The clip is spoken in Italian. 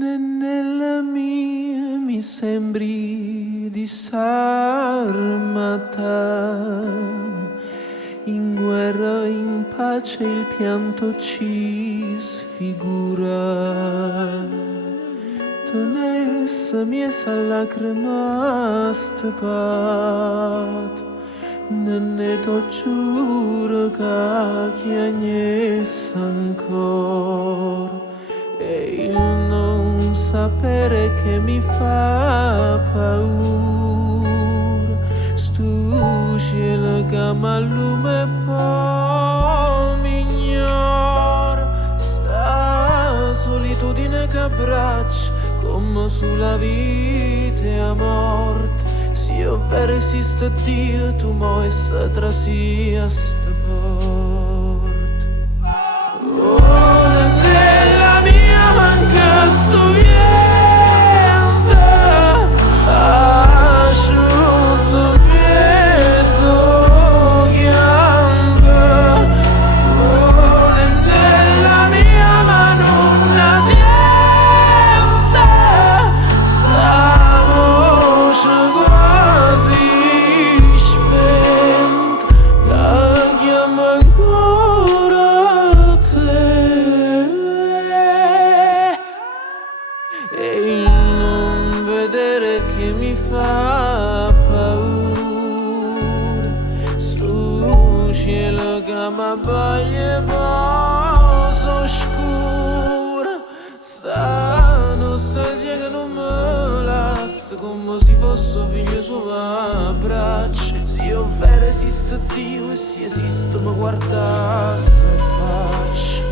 Nella mia mi sembri disarmata, in guerra, in pace il pianto ci sfigura. Tonessa mia sa lacrima stepat, ne to giuro che chiagnessa ancora. E il non sapere che mi fa paura, stu cielo che m'allume e poi mi ignora. Sta solitudine che abbraccia come sulla vita e la morte. Se io vero esiste Dio, tu mo e se trasia sta porta. Oh, nella mia manca sto vento, asciutto vento chiampa. Oh, nella mia mano non siente sta voce quasi spenta che chiama ancora te. E il non vedere che mi fa paura, sto cielo che m'abbaglia e poi s'oscura. Sta nostalgia che non me lascia, come se fosse figlio suo abbraccio. Se io vero esiste Dio e se esiste mi guardasse in faccia.